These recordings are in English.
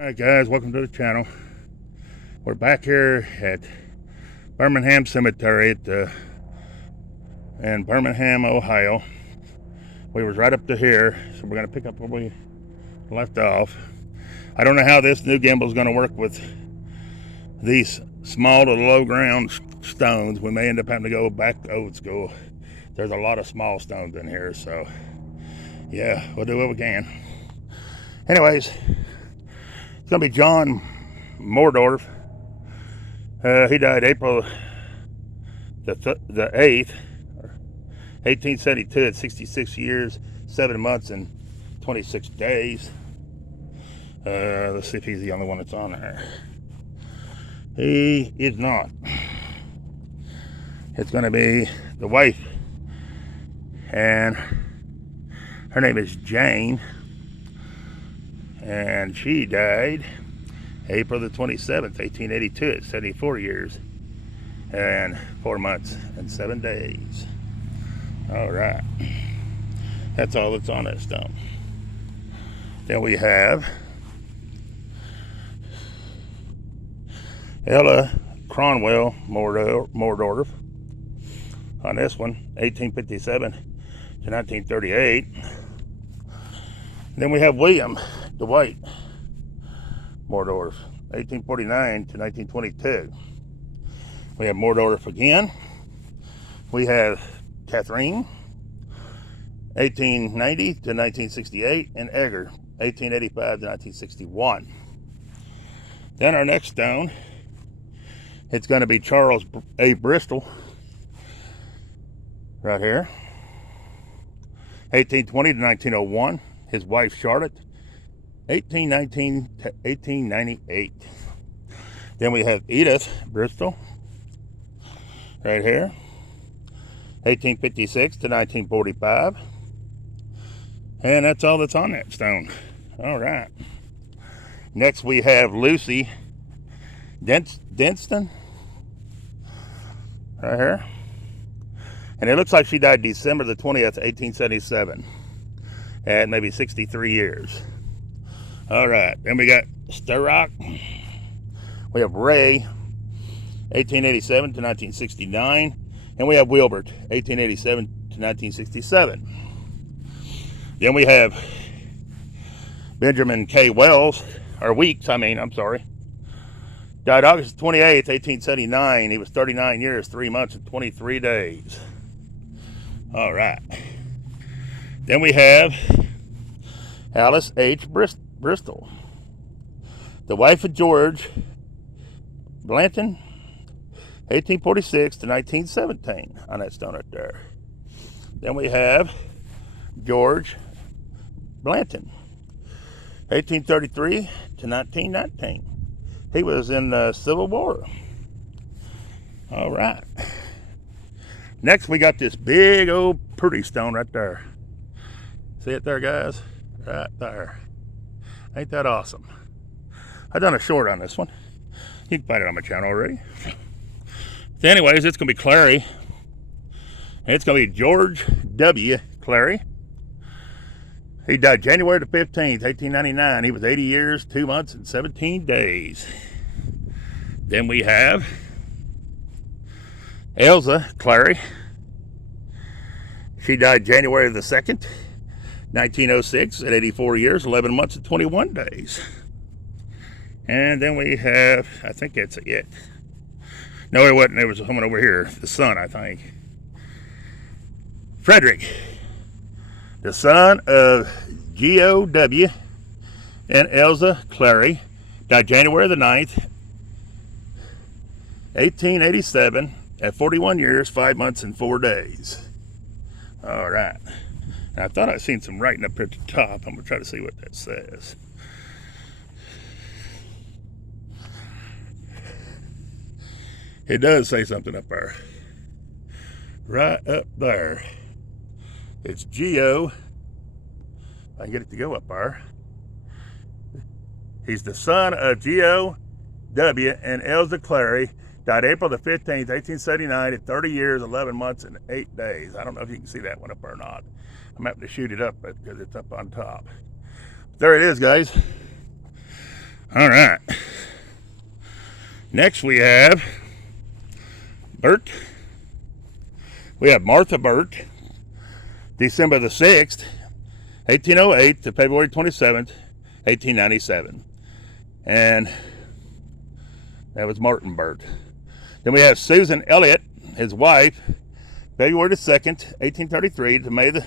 Alright guys, welcome to the channel. We're back here at Birmingham Cemetery in Birmingham, Ohio. We was right up to here, so we're going to pick up where we left off. I don't know how this new gimbal is going to work with these small to low ground stones. We may end up having to go back to old school. There's a lot of small stones in here, so yeah, we'll do what we can. Anyways, it's going to be John Mordorf. He died April the 8th, 1872 at 66 years, 7 months, and 26 days. Let's see if he's the only one that's on there. He is not. It's going to be the wife, and her name is Jane, and she died April the 27th, 1882 at 74 years and 4 months and 7 days. All right. That's all that's on that stone. Then we have Ella Cronwell Mordorf on this one, 1857 to 1938. Then we have William Dwight Mordorf, 1849 to 1922. We have Mordorf again. We have Catherine, 1890 to 1968, and Egger, 1885 to 1961. Then our next stone, it's going to be Charles A. Bristol, right here, 1820 to 1901. His wife Charlotte, 1819 to 1898. Then we have Edith Bristol, right here, 1856 to 1945. And that's all that's on that stone. All right. Next we have Lucy Denston, right here. And it looks like she died December the 20th, 1877. At maybe 63 years. All right, then we got Sturrock. We have Ray, 1887 to 1969. And we have Wilbert, 1887 to 1967. Then we have Benjamin K. Weeks, I'm sorry. Died August 28th, 1879. He was 39 years, 3 months, and 23 days. All right. Then we have Alice H. Bristol, the wife of George Blanton, 1846 to 1917, on that stone right there. Then we have George Blanton, 1833 to 1919. He was in the Civil War. All right. Next, we got this big old pretty stone right there. See it there, guys? Right there. Ain't that awesome? I've done a short on this one. You can find it on my channel already. So anyways, it's going to be Clary. And it's going to be George W. Clary. He died January the 15th, 1899. He was 80 years, 2 months, and 17 days. Then we have Elsa Clary. She died January the 2nd, 1906 at 84 years, 11 months, and 21 days. And then we have, I think that's it. No, it wasn't. There was someone over here, the son, I think. Frederick, the son of G.O.W. and Elsa Clary, died January the 9th, 1887 at 41 years, 5 months, and 4 days. All right. And I thought I'd seen some writing up here at the top. I'm going to try to see what that says. It does say something up there. Right up there. It's G.O. I can get it to go up there. He's the son of G.O.W. and Elsa Clary. Died April the 15th, 1879 at 30 years, 11 months, and 8 days. I don't know if you can see that one up there or not. I'm having to shoot it up because it's up on top. There it is, guys. All right. Next we have Bert. We have Martha Burt, December the 6th, 1808 to February 27th, 1897. And that was Martin Burt. Then we have Susan Elliott, his wife, February the 2nd, 1833 to May the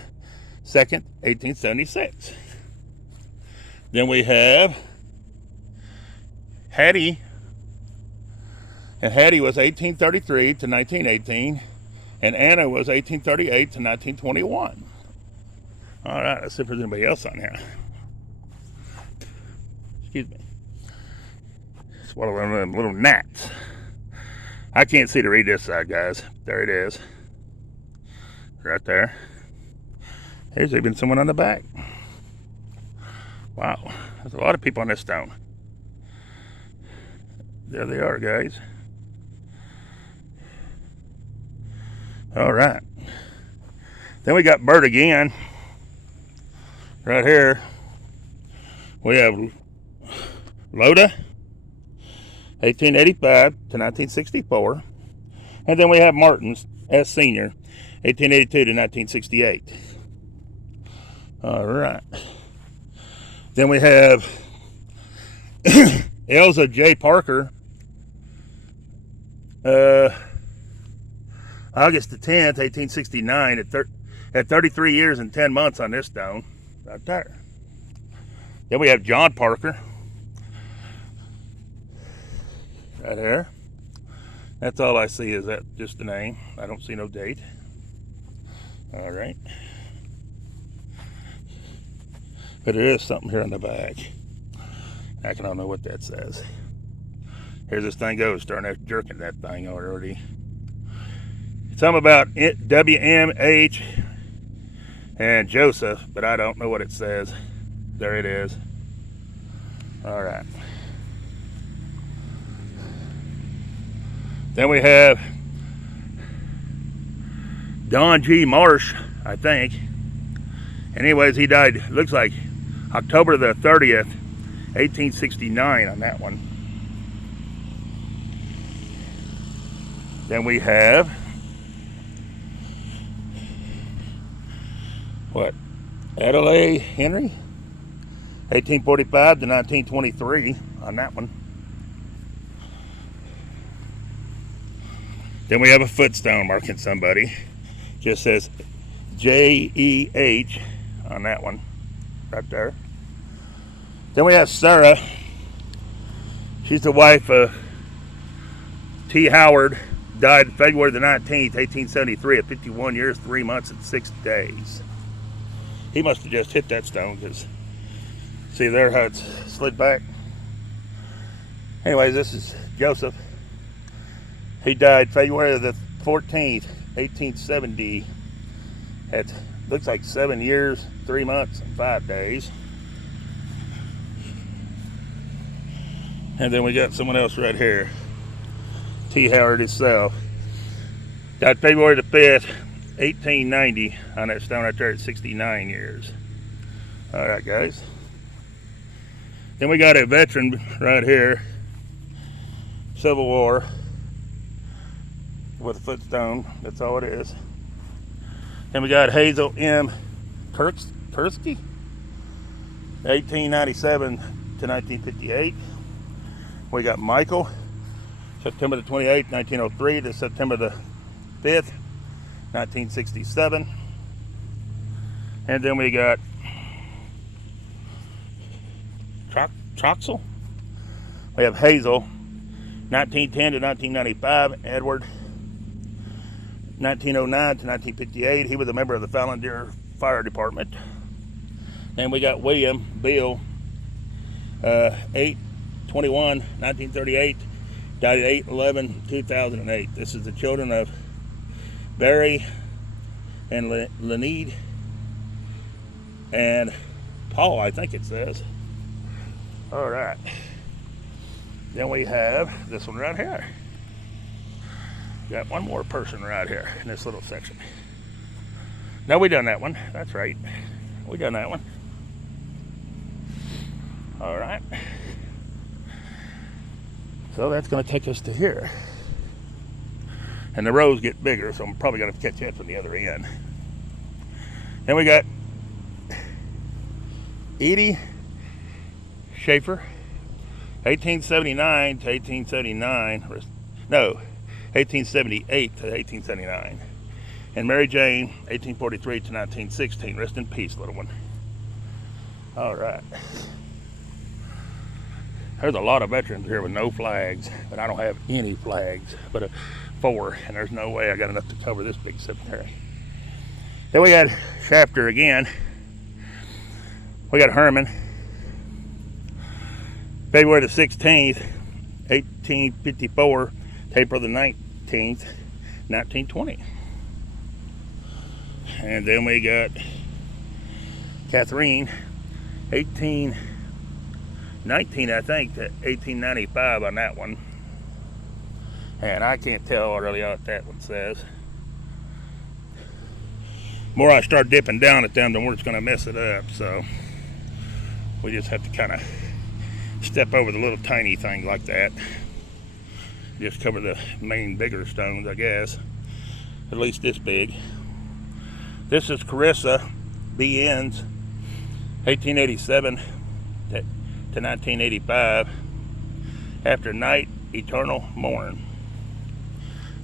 2nd, 1876. Then we have Hattie, and Hattie was 1833 to 1918, and Anna was 1838 to 1921. All right, let's see if there's anybody else on here. Excuse me. It's one of them little gnats. I can't see to read this side, guys. There it is. Right there. There's even someone on the back. Wow, there's a lot of people on this stone. There they are, guys. All right. Then we got Bert again. Right here. We have Loda, 1885 to 1964. And then we have Martins S. Sr., 1882 to 1968. All right. Then we have Elza J. Parker, August the 10th, 1869, at 33 years and 10 months on this stone, right there. Then we have John Parker, right here. That's all I see, is that just the name. I don't see no date. All right. But there is something here on the back. I don't know what that says. Here's this thing goes, starting to jerking that thing already. Something about WMH and Joseph, but I don't know what it says. There it is. All right. Then we have Don G. Marsh, I think. Anyways, he died, looks like October the 30th, 1869 on that one. Then we have, what, Adelaide Henry, 1845 to 1923 on that one. Then we have a footstone marking somebody. Just says J-E-H on that one, right there. Then we have Sarah. She's the wife of T. Howard, died February the 19th, 1873 at 51 years, 3 months, and 6 days. He must have just hit that stone, because see there how it's slid back. Anyways, this is Joseph. He died February the 14th, 1870 at, looks like 7 years, 3 months, and 5 days. And then we got someone else right here. T. Howard himself. Died February the 5th, 1890 on that stone right there at 69 years. Alright, guys. Then we got a veteran right here. Civil War. With a footstone. That's all it is. Then we got Hazel M. Kursky. 1897 to 1958. We got Michael, September the 28th, 1903 to September the 5th, 1967. And then we got Troxel. We have Hazel, 1910 to 1995. Edward, 1909 to 1958. He was a member of the Fallendeer Fire Department. Then we got William Bill, 8/21, 1938, died at 8/11/2008. This is the children of Barry and Lenede and Paul, I think it says. All right. Then we have this one right here. Got one more person right here in this little section. No, we done that one. That's right. We done that one. All right. So that's going to take us to here. And the rows get bigger, so I'm probably going to catch that from the other end. Then we got Edie Schaefer, 1879 to 1879. No, 1878 to 1879. And Mary Jane, 1843 to 1916. Rest in peace, little one. All right. There's a lot of veterans here with no flags, but I don't have any flags, but 4, and there's no way I got enough to cover this big cemetery. Then we got Shafter again. We got Herman, February the 16th, 1854, to April the 19th, 1920. And then we got Catherine, 1819, I think, to 1895 on that one. And I can't tell really what that one says. The more I start dipping down at them, the more it's going to mess it up. So we just have to kind of step over the little tiny things like that. Just cover the main bigger stones, I guess. At least this big. This is Carissa B. Ends, 1887 to 1985. After night, eternal morn.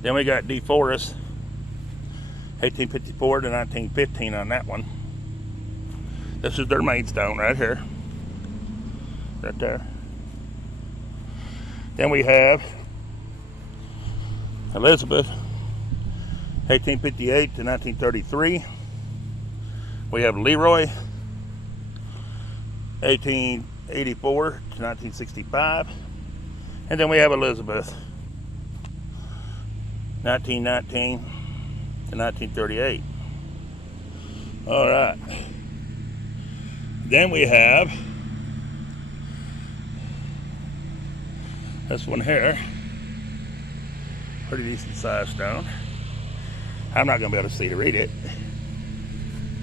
Then we got DeForest, 1854 to 1915 on that one. This is their main stone right here. Right there. Then we have Elizabeth, 1858 to 1933. We have Leroy, 1884 to 1965. And then we have Elizabeth, 1919 to 1938. All right. Then we have this one here. Pretty decent sized stone. I'm not going to be able to see to read it,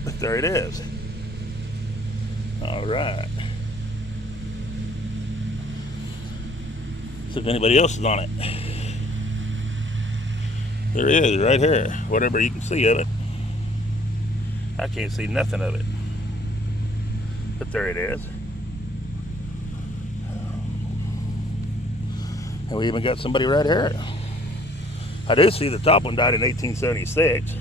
but there it is. All right. See if anybody else is on it. There is, right here. Whatever you can see of it. I can't see nothing of it. But there it is. And we even got somebody right here. I do see the top one died in 1876.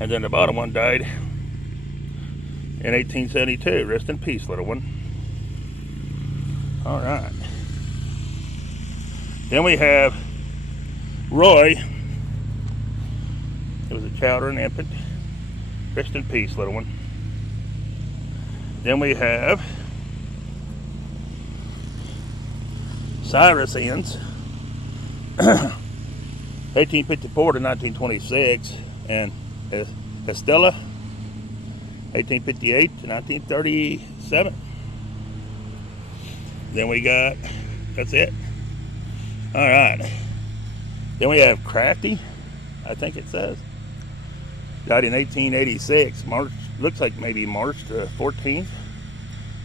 And then the bottom one died in 1872. Rest in peace, little one. All right. Then we have Roy. It was a chowder and infant. Rest in peace, little one. Then we have Cyrus Ends, 1854 to 1926, and Estella, 1858 to 1937. Then we got, that's it. All right. Then we have Crafty, I think it says. Died in 1886, March, looks like maybe March the 14th,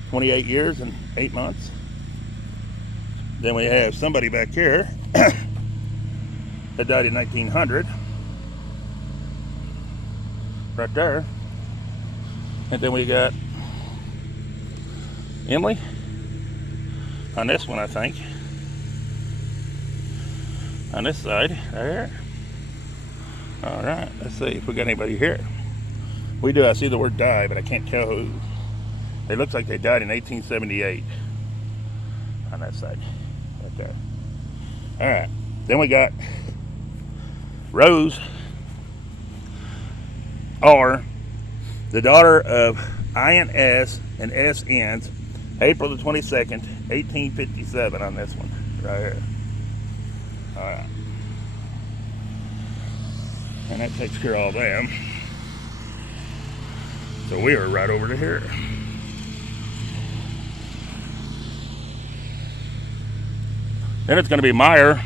28 years and 8 months. Then we have somebody back here that died in 1900, right there. And then we got Emily on this one, I think. On this side, right here. All right, let's see if we got anybody here. We do, I see the word die, but I can't tell who. It looks like they died in 1878 on that side, right there. All right, then we got Rose R, the daughter of INS and SNs, April the 22nd, 1857 on this one, right here. All right. And that takes care of all them. So we are right over to here. Then it's going to be Meyer.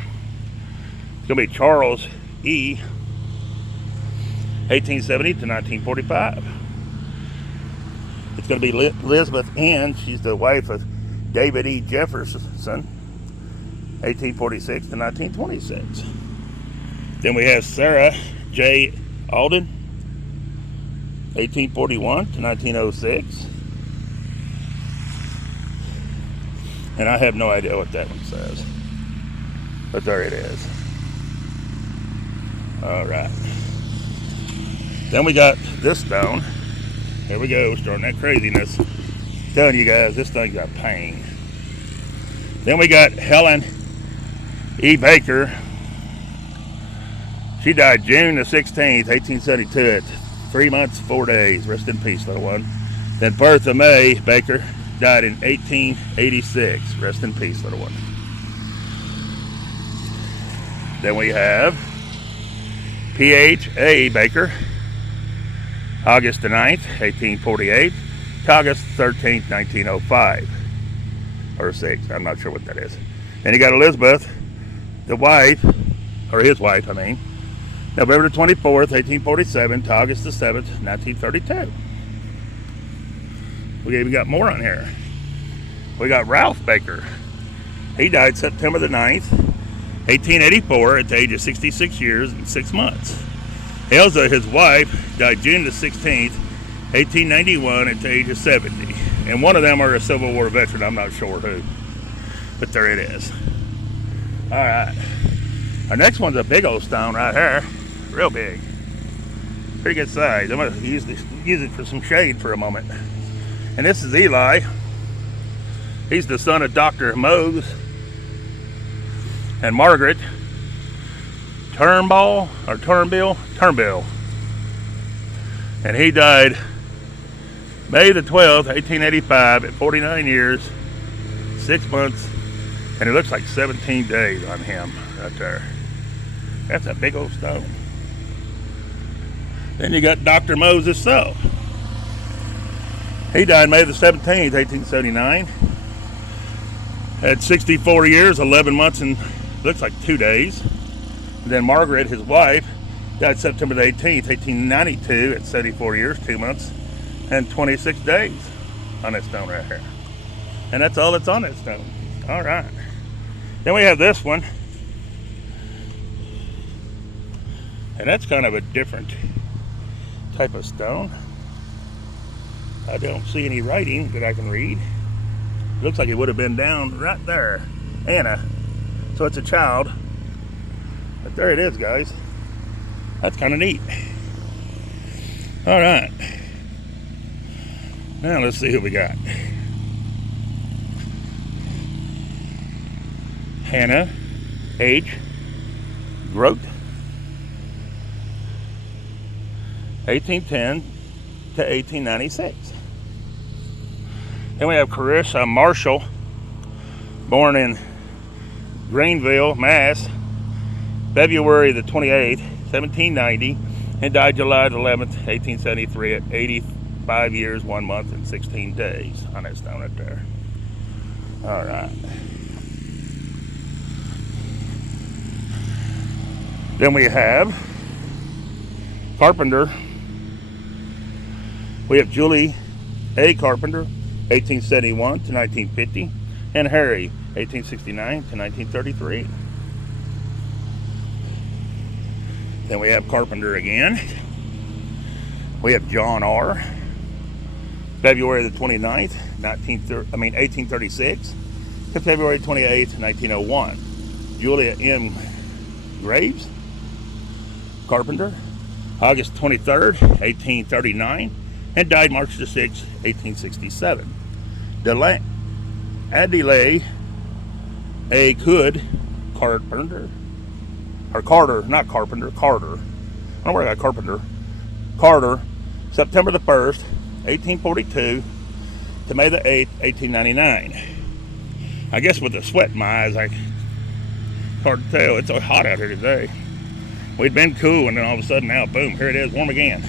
It's going to be Charles E. 1870 to 1945. It's going to be Elizabeth N. She's the wife of David E. Jefferson. 1846 to 1926. Then we have Sarah J. Alden, 1841 to 1906. And I have no idea what that one says, but there it is. All right. Then we got this stone. Here we go, starting that craziness. I'm telling you guys, this thing's got pain. Then we got Helen E. Baker. She died June the 16th, 1872 at 3 months, 4 days. Rest in peace, little one. Then Bertha May Baker died in 1886. Rest in peace, little one. Then we have P.H.A. Baker, August the 9th, 1848 to August 13th, 1905. Or 6, I'm not sure what that is. Then you got Elizabeth, the wife, or his wife, I mean, November the 24th, 1847 to August the 7th, 1932. We even got more on here. We got Ralph Baker. He died September the 9th, 1884 at the age of 66 years and 6 months. Elza, his wife, died June the 16th, 1891 at the age of 70. And one of them are a Civil War veteran, I'm not sure who. But there it is. All right. Our next one's a big old stone right here. Real big. Pretty good size. I'm going to use it for some shade for a moment. And this is Eli. He's the son of Dr. Mose and Margaret Turnbull. And he died May the 12th, 1885 at 49 years, 6 months, and it looks like 17 days on him right there. That's a big old stone. Then you got Dr. Moses himself. He died May the 17th, 1879 at 64 years, 11 months, and looks like 2 days. And then Margaret, his wife, died September the 18th, 1892 at 74 years, 2 months, and 26 days on that stone right here. And that's all that's on that stone. All right. Then we have this one. And that's kind of a different type of stone. I don't see any writing that I can read. It looks like it would have been down right there. Anna. So it's a child. But there it is, guys. That's kind of neat. All right. Now let's see who we got. Hannah H. Grote, 1810 to 1896. Then we have Carissa Marshall, born in Greenville, Mass, February the 28th, 1790, and died July 11th, 1873 at 85 years, 1 month, and 16 days on that stone right there. All right. Then we have Carpenter. We have Julie A. Carpenter, 1871 to 1950, and Harry, 1869 to 1933. Then we have Carpenter again. We have John R. February the 29th, 1836 to February 28th, 1901. Julia M. Graves Carpenter, August 23rd, 1839, and died March the 6th, 1867. Adelaide A. Cood Carpenter, or Carter, not Carpenter, Carter. I don't know where I got Carpenter. Carter, September the 1st, 1842 to May the 8th, 1899. I guess with the sweat in my eyes, it's hard to tell. It's so hot out here today. We'd been cool, and then all of a sudden now, boom, here it is, warm again.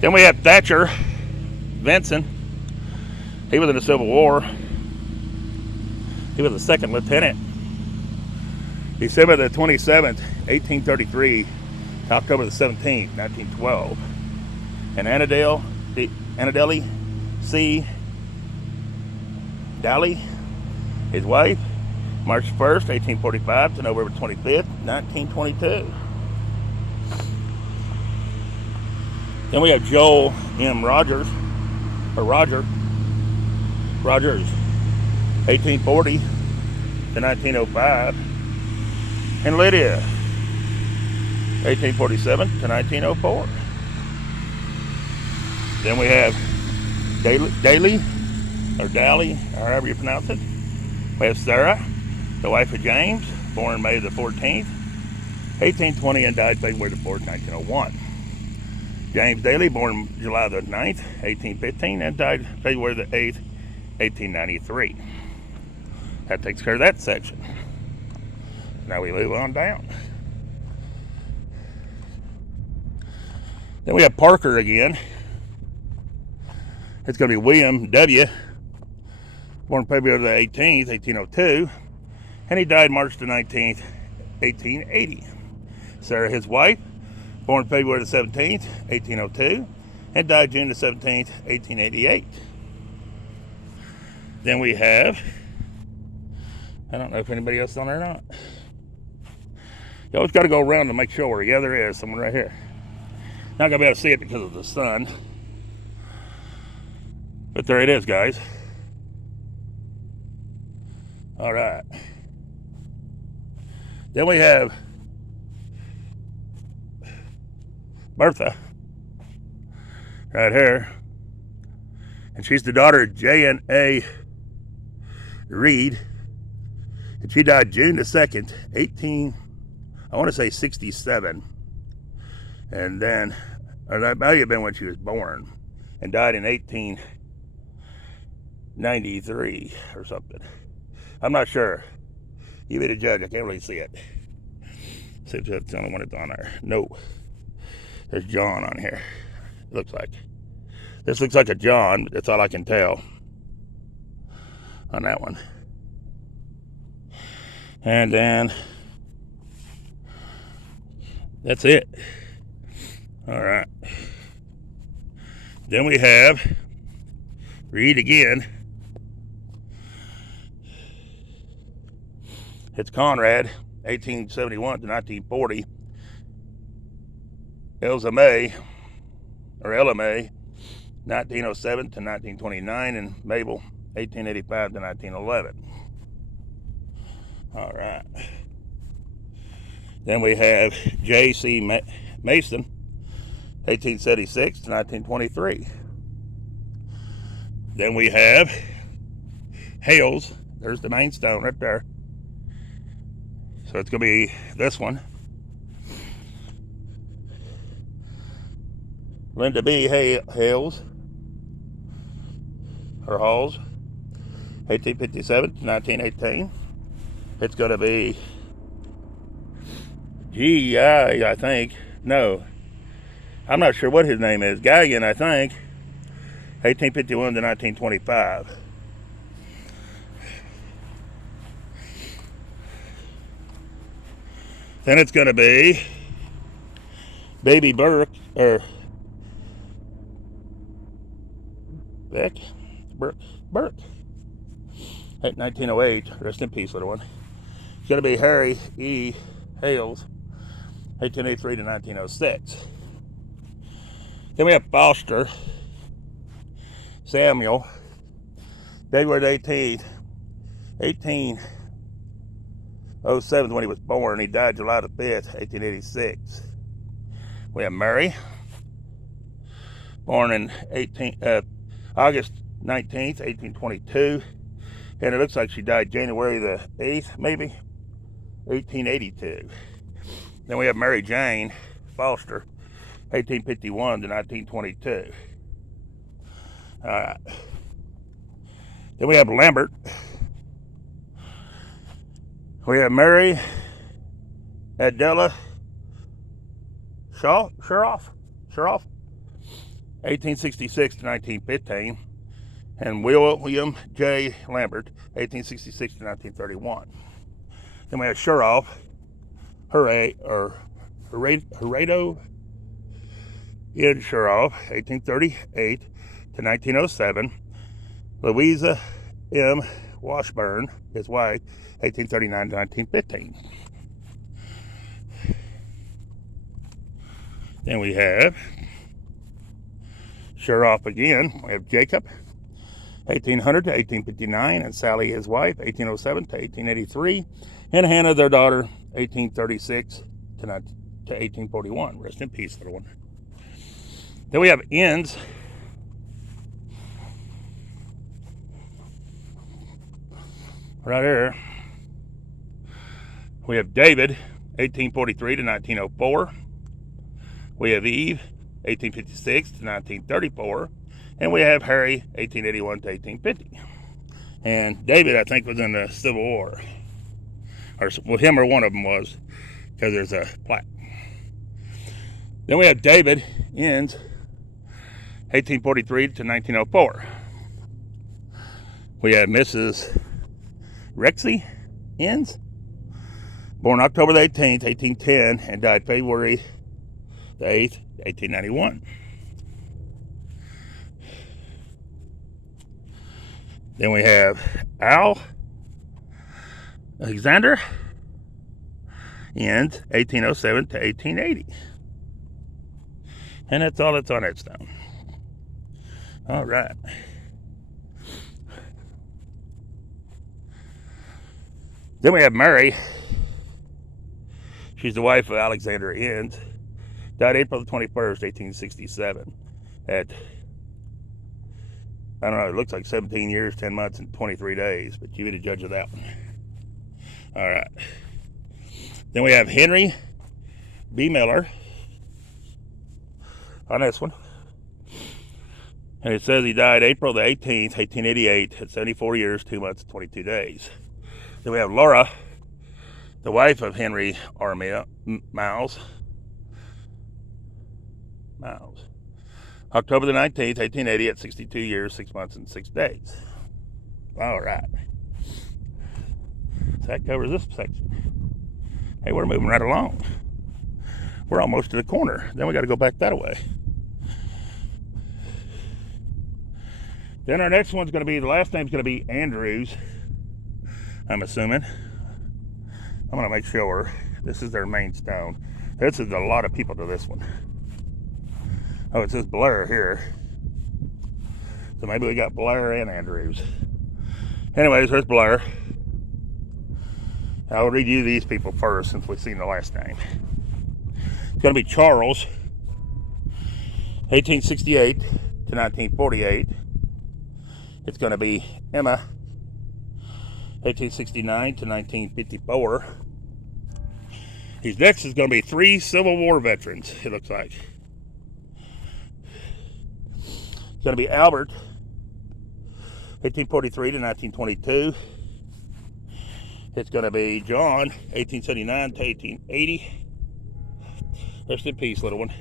Then we have Thatcher Vinson. He was in the Civil War. He was a second lieutenant. December the 27th, 1833 to October the 17th, 1912. And Annadale C. Daly, his wife, March 1st, 1845 to November 25th, 1922. Then we have Joel M. Rogers, 1840 to 1905. And Lydia, 1847 to 1904. Then we have Daly, or however you pronounce it. We have Sarah, the wife of James, born May the 14th, 1820, and died February the 4th, 1901. James Daly, born July the 9th, 1815, and died February the 8th, 1893. That takes care of that section. Now we move on down. Then we have Parker again. It's going to be William W., born February the 18th, 1802, and he died March the 19th, 1880. Sarah, his wife, born February the 17th, 1802, and died June the 17th, 1888. Then we have, I don't know if anybody else is on there or not. You always got to go around to make sure. Yeah, there is someone right here. Not going to be able to see it because of the sun. But there it is, guys. All right. Then we have Bertha right here. And she's the daughter of J.N.A. Reed. And she died June the 2nd, 67. And then, or that might have been when she was born, and died in 1893 or something. I'm not sure. You be the judge. I can't really see it. See if that's the only one that's on there. No. There's John on here. It looks like. This looks like a John, but that's all I can tell on that one. And then that's it. All right. Then we have Reed again. It's Conrad, 1871 to 1940. Ella May, 1907 to 1929, and Mabel, 1885 to 1911. All right. Then we have J.C. Mason, 1876 to 1923. Then we have Hales. There's the main stone right there. So it's going to be this one. Linda B. Hales, or Halls, 1857 to 1918. It's going to be G.I., I think. No, I'm not sure what his name is. Gagnon, I think. 1851 to 1925. Then it's going to be Baby Burke, or Burke, 1908. Rest in peace, little one. It's going to be Harry E. Hales, 1883 to 1906. Then we have Foster Samuel, February 18th, 1807 when he was born. He died July the 5th, 1886. We have Mary, born in August 19th, 1822. And it looks like she died January the 8th, maybe, 1882. Then we have Mary Jane Foster, 1851 to 1922. All right. Then we have Lambert. We have Mary Adela Sharoff, 1866 to 1915. And William J. Lambert, 1866 to 1931. Then we have Sharoff, Gerardo N. Sharoff, 1838 to 1907. Louisa M. Washburn, his wife, 1839 to 1915. Then we have Shuroff again. We have Jacob, 1800 to 1859, and Sally, his wife, 1807 to 1883, and Hannah, their daughter, 1836 to 1841. Rest in peace, little one. Then we have Inns. Right here. We have David, 1843 to 1904. We have Eve, 1856 to 1934. And we have Harry, 1881 to 1850. And David, I think, was in the Civil War. Or, well, him or one of them was, because there's a plaque. Then we have David Inns, 1843 to 1904. We have Mrs. Rexy Inns, born October the 18th, 1810, and died February the 8th, 1891. Then we have Al Alexander Inns, 1807 to 1880. And that's all that's on that stone. All right. Then we have Mary. She's the wife of Alexander Inns. Died April the 21st, 1867. At, I don't know, it looks like 17 years, 10 months, and 23 days. But you be the judge of that one. All right. Then we have Henry B. Miller on this one. And it says he died April the 18th, 1888, at 74 years, 2 months, and 22 days. Then we have Laura, the wife of Henry R. Miles. October the 19th, 1880, at 62 years, 6 months, and 6 days. All right. So that covers this section. Hey, we're moving right along. We're almost to the corner. Then we got to go back that way. Then our next one's going to be, the last name's going to be Andrews, I'm assuming. I'm going to make sure. This is their main stone. This is a lot of people to this one. Oh, it says Blair here. So maybe we got Blair and Andrews. Anyways, there's Blair. I'll read you these people first since we've seen the last name. It's going to be Charles, 1868 to 1948. It's going to be Emma, 1869 to 1954. His next is going to be 3 Civil War veterans, it looks like. It's going to be Albert, 1843 to 1922. It's going to be John, 1879 to 1880. Rest in peace, little one.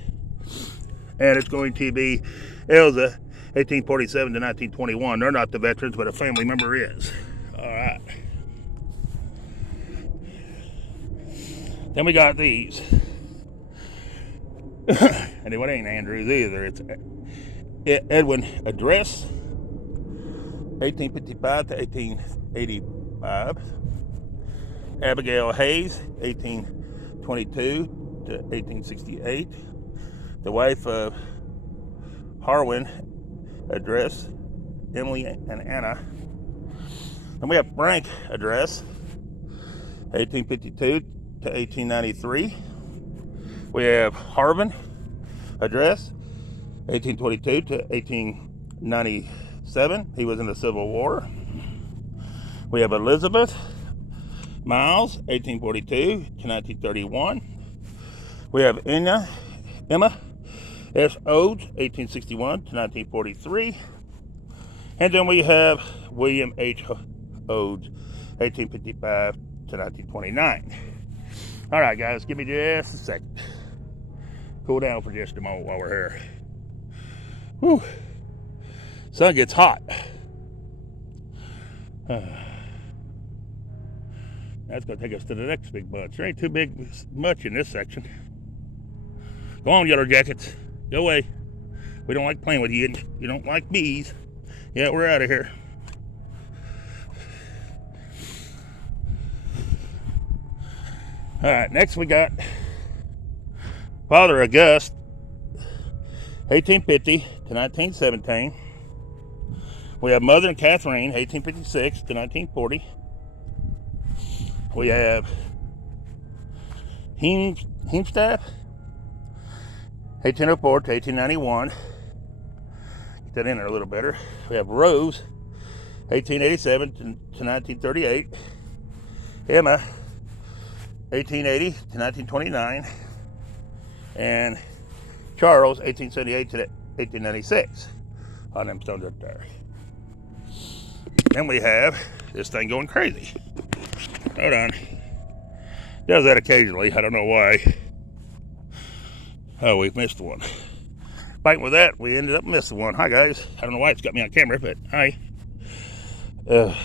And it's going to be Elza, 1847 to 1921. They're not the veterans, but a family member is. All right. Then we got these. And it ain't Andrews either. It's Edwin Address, 1855 to 1885. Abigail Hayes, 1822 to 1868. The wife of Harwin Address, Emily and Anna. And we have Frank Address, 1852 to 1893. We have Harvin Address, 1822 to 1897. He was in the Civil War. We have Elizabeth Miles, 1842 to 1931. We have Emma S. Odes, 1861 to 1943. And then we have William H. Odes, 1855 to 1929. All right, guys, give me just a second. Cool down for just a moment while we're here. Whew. Sun gets hot. That's going to take us to the next big bunch. There ain't too much in this section. Go on, Yellow Jackets. Go away. We don't like playing with you. You don't like bees. Yeah, we're out of here. All right, next we got Father August, 1850 to 1917. We have Mother Catherine, 1856 to 1940. We have Heemstaff, 1804 to 1891. Get that in there a little better. We have Rose, 1887 to 1938. Emma, 1880 to 1929. And Charles, 1878 to 1896. On them stones up there. Then we have this thing going crazy. Hold on. Does that occasionally. I don't know why. Oh, we've missed one. Fighting with that, we ended up missing one. Hi, guys. I don't know why it's got me on camera, but hi. I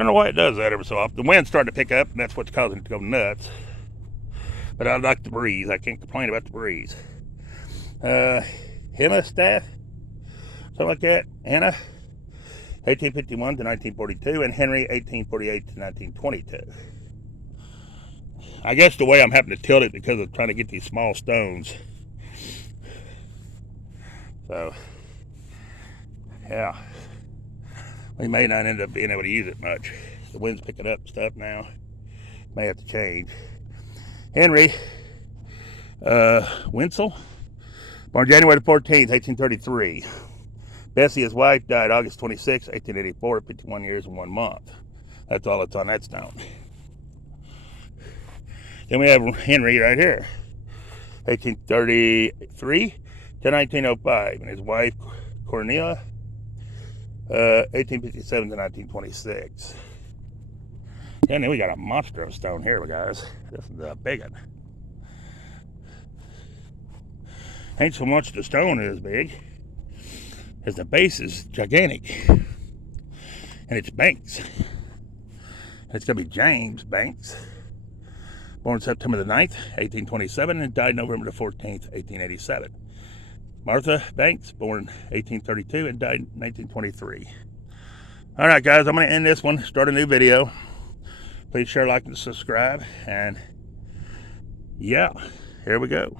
don't know why it does that every so often. The wind's starting to pick up, and that's what's causing it to go nuts. But I like the breeze. I can't complain about the breeze. Emma Staff, something like that. Anna, 1851 to 1942, and Henry, 1848 to 1922. I guess the way I'm having to tilt it because of trying to get these small stones. So, yeah. We may not end up being able to use it much. The wind's picking up stuff now. May have to change. Henry Winsel, born January 14th, 1833. Bessie, his wife, died August 26, 1884, 51 years and 1 month. That's all that's on that stone. Then we have Henry right here, 1833 to 1905, and his wife, Cornelia, 1857 to 1926. And then we got a monster of stone here, guys. This is a big one. Ain't so much the stone is big, as the base is gigantic. And it's Banks. It's going to be James Banks. Born September the 9th, 1827, and died November the 14th, 1887. Martha Banks, born 1832, and died in 1923. All right, guys, I'm going to end this one, start a new video. Please share, like, and subscribe. And, yeah, here we go.